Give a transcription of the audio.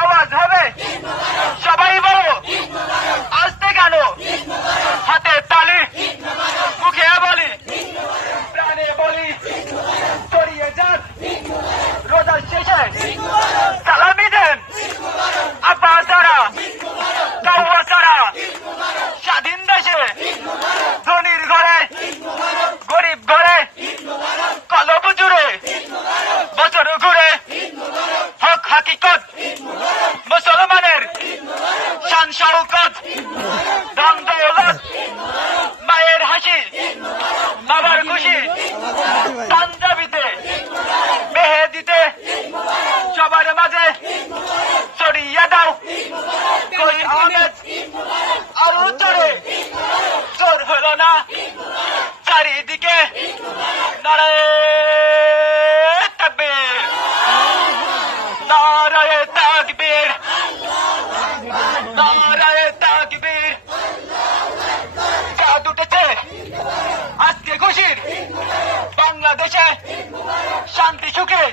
আওয়াজ হবে, সবাই বলো আসতে কেন, হাতে তালি, মুখে বলি, প্রাণে বলি, ছড়িয়ে যান রোজার শেষে সালামি দেন আব্বা সারা কাউয়া সারা। স্বাধীন দেশে ধনীর ঘরে গরিব ঘরে কলব জুড়ে বছর ঘুরে হক হাকিকত মুসলমানের শান শওকত ধন দৌলত মায়ের হাসি বাবার খুশি পাঞ্জাবিতে মেহেদিতে সবার মাঝে ছড়িয়ে দাও কই আহমেদ আরো চড়ে জোর হলো না চারিদিকে নারায়ে তাকবীর নারায়ে তাকবীর নারায়ে তাকবীর। চাঁদ উঠেছে আজকে খুশির বাংলাদেশে শান্তি সুখে